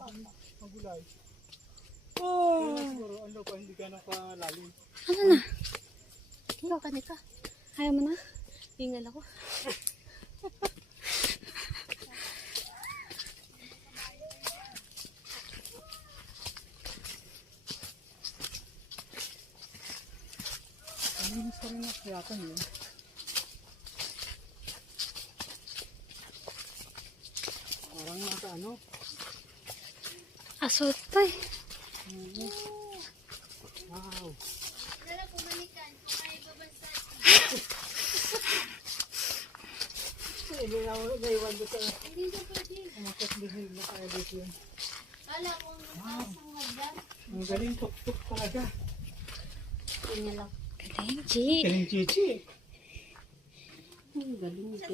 Ang. Oh. Siguro, ano pa, hindi ka nakalalim. Ano na? Ikaw ka nito. Ayaw mo na? Hingal ako. Linis kami na kaya ko yun. Parang nasa ano, Asol to eh. Wow. Hindi na ako naiwan doon sa din na kaya dito yun. Wow. Ang galing tuk-tuk talaga. Hingal ako. Galing, G. Galing chichi. Ang galing ito.